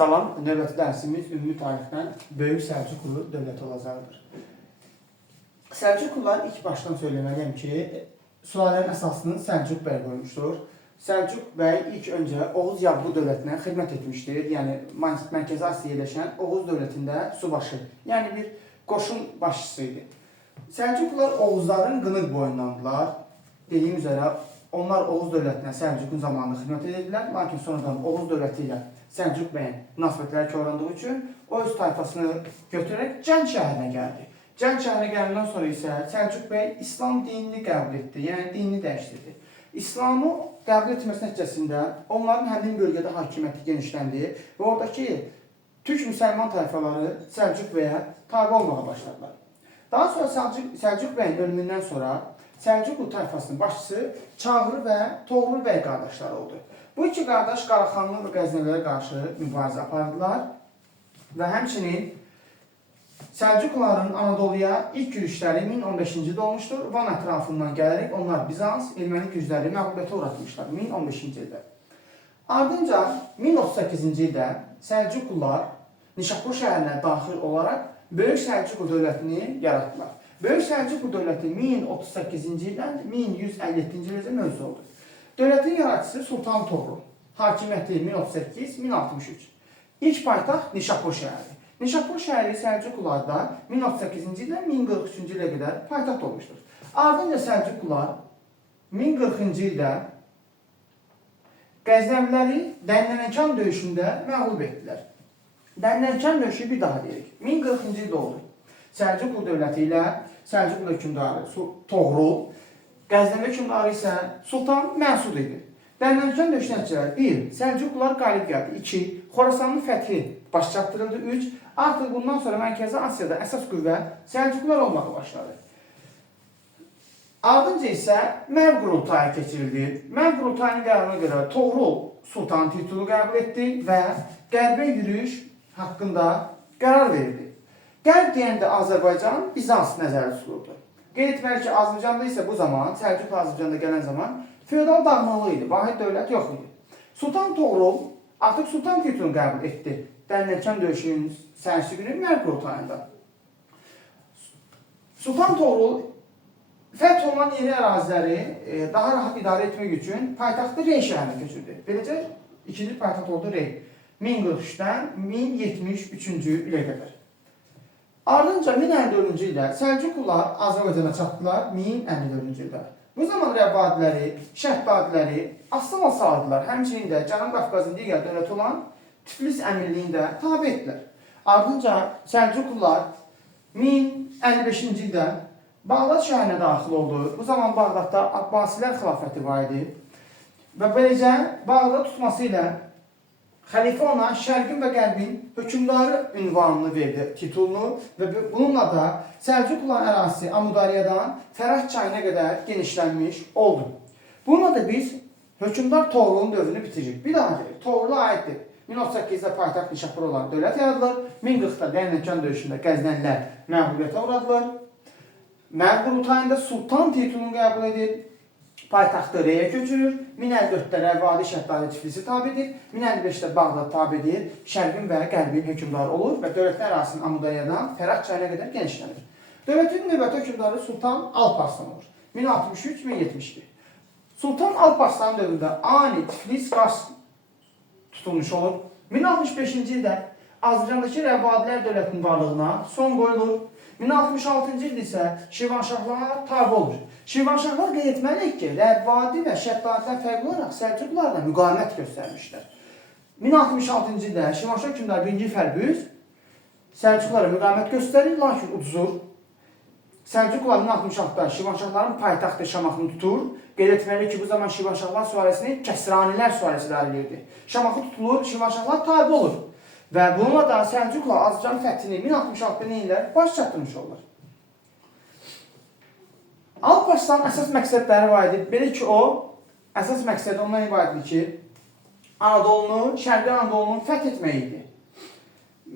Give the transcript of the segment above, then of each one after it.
Salam, növbəti dərsimiz ümumi tarixdən Böyük Səlcuqlu dövləti olacaqdır. Səlcuqlular ilk başdan söyləməliyəm ki, sülalənin əsasını Səlcuq bəy qoymuşdur. Səlcuq bəy ilk öncə Oğuz Yavğu dövlətinə xidmət etmişdir. Yəni, Mərkəzi Asiyada yerləşən Oğuz dövlətində subaşı, yəni bir qoşun başçısı idi. Səlcuqlular Oğuzların qınıq boyundandılar. Dediyim üzrə, onlar Oğuz dövlətinə Səlcuqun zamanında xidmət edirlər, lakin sonradan Oğuz dövləti ilə Səlcuq bəyin münasibətləri korlandığı üçün o öz tayfasını götürərək Cənd şəhərinə gəldi. Cənd şəhərinə gələndən sonra isə Səlcuq bəy İslam dinini qəbul etdi, yəni dinini dəyişdirdi. İslamı qəbul etməsi nəticəsində onların həmin bölgədə hakimiyyəti genişləndi və oradakı türk müsəlman tayfaları Səlcuq bəyə tabe olmağa başladılar. Daha sonra Səlcuq bəyin ölümündən sonra Səlcuqlu tayfasının başçısı Çağrı və Toğrul bəy qardaşları oldu. Bu iki qardaş Qaraxanlı və Qəznəvilərə qarşı mübarizə apardılar və həmçinin Səlcuqluların Anadoluya ilk yürüşləri 1015-ci ildə olmuşdur. Van ətrafından gələrək onlar Bizans, erməni gücləri məğlubiyyətə uğratmışlar 1015-ci ildə. Ardınca 1038-ci ildə Səlcuqlular Nişapur şəhərinə daxil olaraq Böyük Səlcuqlu dövlətini yaratdılar. Böyük Səlcuqlu dövləti 1038-ci ildən 1157-ci iləcə mövcud oldu. Dövlətin yaratıcısı Sultan Toğrul, hakimiyyəti 1038-1063. İlk paytaxt Nişapur şəhəri. Nişapur şəhəri Səlcuqlularda 1038-ci ildən 1043-cü ilə qədər paytaxt olmuşdur. Ardınca Səlcuqlular 1040-cı ildə Qəznəviləri Dənnənəkan döyüşündə məğlub etdilər. Dənnənəkan döyüşü bir daha deyirik. 1040-cı ildə oldu. Səlcuqlu dövləti ilə Səlcuqlu hökmdarı Toğrul, Qəznəvi hökmdarı isə Sultan Məsud idi. Dənnənəkan döyüşü nəticələri 1. Səlcuqlular qalib gəldi. 2. Xorasanın fəthi baş çatdırıldı. 3. Artıq bundan sonra Mərkəzi Asiyada əsas qüvvə Səlcuqlular olmağa başladı. Ardınca isə Mərv qurultayı keçirildi. Mərv qurultayının qərarına görə Toğrul Sultan titulu qəbul etdi və qərbə yürüyüş haqqında qərar verildi. Qərb deyəndə Azərbaycan, Bizans nəzərdə tutulurdu. Qeyd etməli ki, Azərbaycanda isə bu zaman, Səlcuqlu Azərbaycanda gələn zaman feodal dağmalı idi, vahid dövlət yox idi. Sultan Toğrul artıq Sultan titulunu qəbul etdi. Dənnənəkan döyüşünün səhərsi günü Mərv qurultayında. Sultan Toğrul fəth olunan yeni əraziləri daha rahat idarə etmək üçün paytaxtı Rey şəhərinə köçürdü. Beləcə, ikinci paytaxt oldu Rey. 1043-dən 1073-cü ilə qədər. Ardınca 1054-cü ildə Səlcuqlular Azərbaycana çatdılar 1054-cü ildə. Bu zaman Rəvvadiləri, Şəhbadiləri aslan saldılar. Həmçinin də Cənub Qafqazın digər dövləti olan Tiflis əmirliyində tabe etdilər. Ardınca Səlcuqlular 1055-ci ildə Bağdad şəhərinə daxil oldu. Bu zaman Bağdadda Abbasilər xilafəti var idi. Və beləcə Bağdad tutması ilə xəlifə ona Şərqin və Qərbin hökmdarı ünvanını verdi, titulunu və bununla da Səlcuqluların ərazisi Amudariyadan Fərəh çayına qədər genişlənmiş oldu. Bununla da biz hökmdar Toğrulun dövrünü bitiririk. Bir daha deyir, Toğrula aiddir. 1038-də paytaxt Nişapur olan dövlət yaradılır. 1040-da Dənnənəkan döyüşündə Qəznəlilər məğlubiyyətə uğradılar. Mərv qurultayında Sultan titulunu qəbul edir. Paytaxtı Reyə köçürür, 1054-də Rəvvadi Şəhbadi Tiflisi tabidir, 1055-də Bağdad tabidir, Şərqin və Qərbin hökmdarı olur və dövlətin ərazisinin Amudariyadan Fərəh çayına qədər genişlənir. Dövlətin növbəti hökmdarı Sultan Alparslan olur, 1063-1072. Sultan Alparslanın dövründə ani Tiflis Qars tutulmuş olur. 1065-ci ildə Azərbaycandakı Rəvvadilər dövlətinin varlığına son qoyulur. 1066-cı ildə isə Şirvanşahlar tabe olur. Şirvanşahlar qeyd etməliyik ki, Rəvvadi və Şəddadilər fərqli olaraq Səlcuqlularla müqavimət göstərmişlər. 1066-cı ildə Şirvanşah hökmdarı 1. Fərqüz Səlcuqlulara müqavimət göstərir, lakin uduzur. Səlcuqlular 1066-da Şirvanşahların paytaxtı Şamaxını tutur. Qeyd etməliyik ki, bu zaman Şirvanşahlar sülaləsini Kəsranilər sülaləsi idarə edirdi. Şamaxı tutulur, Şirvanşahlar tabe olur. Və bununla da Səlcuqlular Azərbaycanın fəthini 1066-da neyirlər? Baş çatdırmış olurlar. Alparslanın əsas məqsədləri var idi. Belə ki, o, əsas məqsədi ondan ibarətdir ki, Anadolunu, Şərqi Anadolunu fəth etmək idi.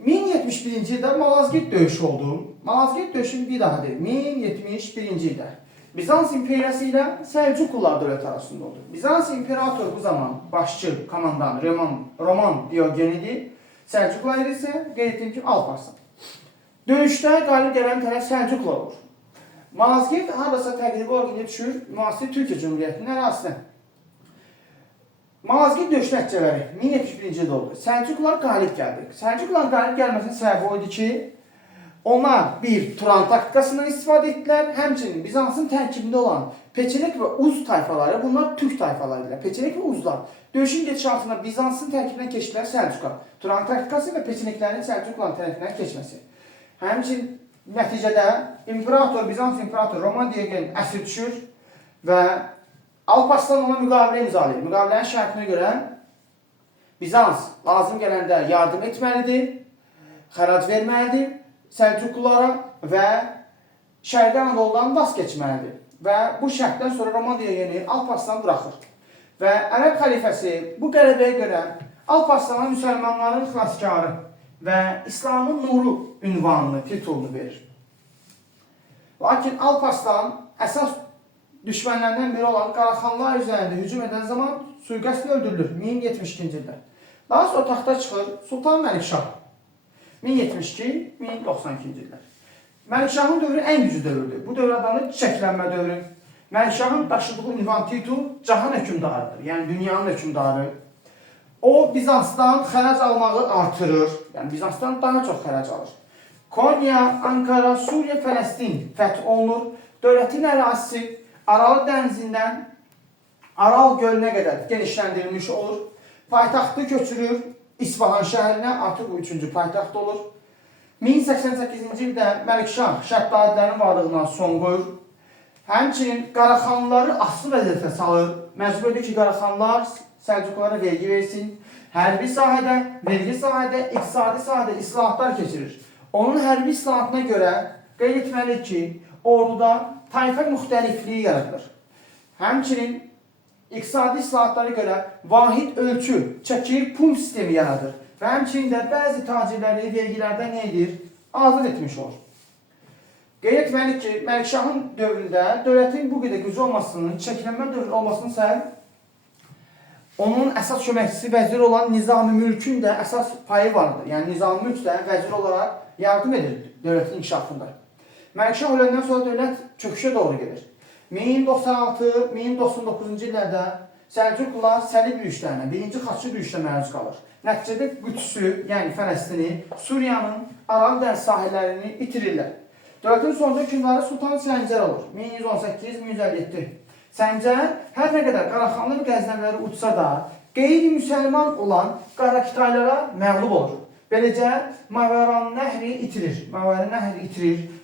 1071-ci ildə Malazgirt döyüşü oldu. Malazgirt döyüşü bir daha deyil, 1071-ci ildə. Bizans imperiyası ilə Səlcuqlular dövləti arasında oldu. Bizans imperatoru bu zaman başçı, komandan Roman Diogen idi. Səlcuqlar isə qeyd etdiyim kimi Alparslan. Döyüşdə qalib gələn tərəf Səlcuqlar olur. Malazgirt hardasa təqribi olaraq düşür müasir Türkiyə Cümhuriyyətinin ərazisinə. Malazgirt döyüş nəticələri 1071-ci ildə oldu. Səlcuqlar qalib gəldi. Səlcuqların qalib gəlməsinin səbəbi o idi ki, onlar bir Turan taktikasından istifadə etdilər, həmçinin Bizansın tərkibində olan Peçenek və Uz tayfaları, bunlar Türk tayfaları ilə. Peçenek və Uzlar döyüşün gedişatında Bizansın tərkibindən keçdilər Səlcuqa. Turan taktikası və Peçeneklərin Səlcuqların tərəfindən keçməsi. Həmçinin nəticədə Bizans İmperatoru Roman Diogen əsir düşür və Alparslan ona müqavilə imzalayır. Müqavilənin şərtinə görə Bizans lazım gələndə yardım etməlidir, xərac verməlidir Səlcuqlulara və Şərqi Anadoludan vaz keçməlidir. Və bu şərtdən sonra Roman Diogeni Alparslan buraxır. Və Ərəb xəlifəsi bu qələbəyə görə Alparslana müsəlmanların xilaskarı və İslamın nuru ünvanını, titulunu verir. Lakin Alparslan əsas düşmənlərdən biri olan Qaraxanlar üzərində hücum edən zaman suiqəstlə öldürülür 1072-ci ildə. Daha sonra taxta çıxır Sultan Məlikşah 1072-1092-ci illər. Məlikşahın dövrü ən güclü dövrdür. Bu dövr adlanır çiçəklənmə dövrü. Məlikşahın daşıdığı ünvan titul cahan hökmdarıdır, yəni dünyanın hökmdarı. O Bizansdan xərac almağı artırır, yəni Bizansdan daha çox xərac alır. Konya, Ankara, Suriya, Fələstin fəth olunur. Dövlətin ərazisi Aral dənizindən Aral gölünə qədər genişləndirilmiş olur. Paytaxtı köçürür İsfahan şəhərinə, artıq bu 3-cü paytaxt olur. 1088-ci ildə Məlikşah Şəddadilərin varlığına son qoyur. Həmçinin Qaraxanlıları asılı vəziyyətə salır. Məcbur edir ki, Qaraxanlılar Səlcuqlara vergi versin. Hərbi sahədə, vergi sahədə, iqtisadi sahədə islahatlar keçirir. Onun hərbi islahatına görə qeyd etməliyik ki, orduda tayfa müxtəlifliyi yaradılır. Həmçinin iqtisadi islahatlara görə vahid ölçü, çəki, pul sistemi yaradır. Və həmçinin də bəzi tacirləri vergilərdən nə edir? Azad etmiş olur. Qeyd etməliyik ki, Məlikşahın dövründə dövlətin bu qədər gücü olmasının, çəkilənmə dövrü olmasının səbəbi onun əsas köməkçisi vəzir olan Nizami Mülkün də əsas payı vardır. Yəni Nizami Mülk də vəzir olaraq yardım edir dövlətin inkişafında. Məlikşah öləndən sonra dövlət çöküşə doğru gedir. 1096-1099-cu illərdə Səlcuqlular Səlib yürüşlərinə, birinci Xaçı yürüşlə məruz qalır. Nəticədə Qüdsü, yəni Fələstini, Suriyanın Aral dəniz sahillərini itirirlər. Dövlətin sonuncu hökmdarı Sultan Səncər olur, 1118-1157. Səncər hər nə qədər Qaraxanlı və Qəznəviləri uçsa da, qeyri-müsəlman olan Qarakitaylara məğlub olur. Beləcə, Mavaran Nəhri itirir.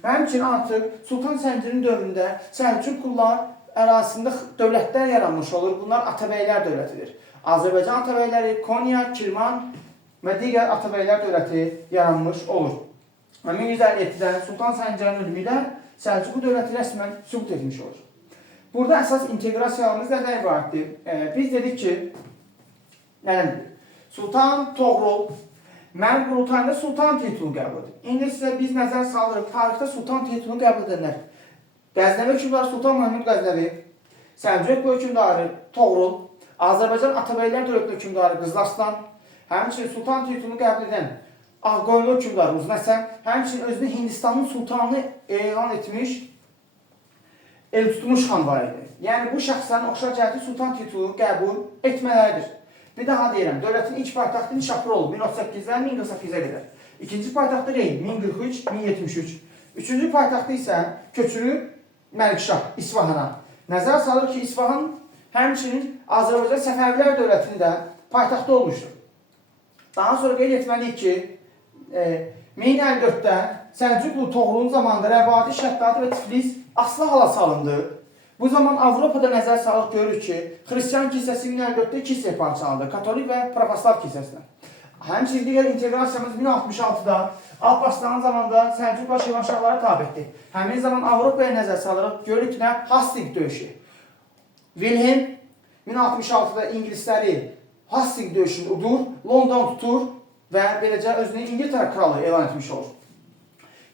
Və həmçinin artıq Sultan Səncərin dövründə Səlcuqlular ərazisində dövlətlər yaranmış olur. Bunlar Atabəylər dövlətidir. Azərbaycan Atabəyləri, Konya, Kirman və digər Atabəylər dövləti yaranmış olur. 1157-də Sultan Səncərin ölümü ilə Səlcuqlu dövləti rəsmən süqut etmiş olur. Burada əsas inteqrasiyalarımız nədən ibarətdir? Biz dedik ki, Sultan Toğrul mənim qurultayında Sultan titulunu qəbul edir. İndi sizə biz nəzər salırıq, tarixdə Sultan titulunu qəbul edənlər. Qəznəvi hökmdarı Sultan Məhmud Qəznəvi, Səlcuq hökmdarı Toğrul, Azərbaycan Atabəylər dövləti hökmdarı Qızlarslan, həmçinin Sultan titulunu qəbul edən Ağqoyunlu hökmdarı Uznəsən, həmçinin özünü Hindistanın sultanı elan etmiş Eltutmuş xan var idi. Yəni bu şəxslərin oxşar cəhəti Sultan titulunu qəbul etmələridir. Bir daha deyirəm, dövlətin ilk paytaxtı Nişapur olub 1038-dən 1048-ə qədər. İkinci paytaxtı Rey 1043-1073. Üçüncü paytaxtı isə köçürüb Məlikşah, İsfahana. Nəzər salır ki, İsfahan həmçinin Azərbaycan Səfəvilər dövlətində paytaxtı olmuşdur. Daha sonra qeyd etməliyik ki, 1054-də Səlcuqlu Toğrulun zamanında Rəvadi, Şəddadi və Tiflis asılı hala salındı. Bu zaman Avropada nəzər salıq görür ki, Xristiyan kilsəsi 1054-də iki hissəyə parçalandı, Katolik və Pravoslav kilsəsinə. Həmçinin digər inteqrasiyamız 1066-da Alparslanın zamanında Səlcuqla Şirvanşahlara tabe etdi. Həmin zaman Avropaya nəzər salırıq, görürük ki, Hastings döyüşü. Wilhelm 1066-da İngilisləri Hastings döyüşünü udur, London tutur və beləcə özünü İngiltərə kralı elan etmiş olur.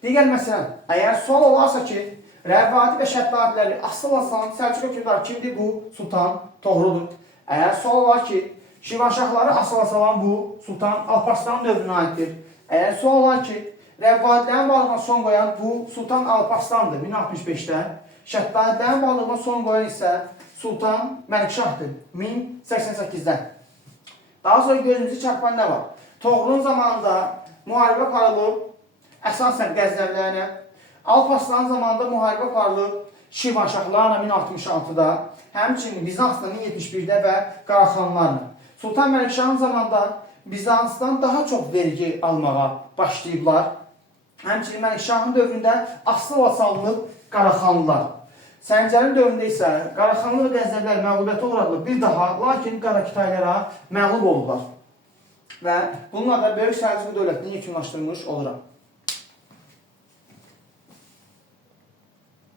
Digər məsələn, əgər sual olarsa ki, Rəvadi və Şəddadiləri asıl asan Səlcuq hökmdarı kimdir? Bu Sultan Toğruldur. Əgər sual olar ki, Şirvanşahları asıla salan bu Sultan Alparslan dövrünə aiddir. Əgər sual olar ki, Rəvvadilərin varlığına son qoyan bu Sultan Alparslandır 1065-də. Şəddadilərin varlığına son qoyan isə Sultan Məlikşahdır 1088-də. Daha sonra gözümüzü çarpan nə var? Toğrulun zamanında müharibə aparılıb, əsasən Qəznəvilərlə. Alparslan zamanında müharibə aparılıb, Şirvanşahlarla 1066-da, həmçinin Bizansla 1071-də və Qaraxanlarla. Sultan Məlikşahın zamanında Bizansdan daha çox vergi almağa başlayıblar. Həmçinin Məlikşahın dövründə asılı salınıb Qaraxanlılar. Səncərin dövründə isə Qaraxanlı və Qəznəvilər məğlubiyyətə uğradılıb bir daha, lakin Qarakitaylara məğlub oldular. Və bununla da Böyük Səlcuq dövlətini yekunlaşdırmış oluram.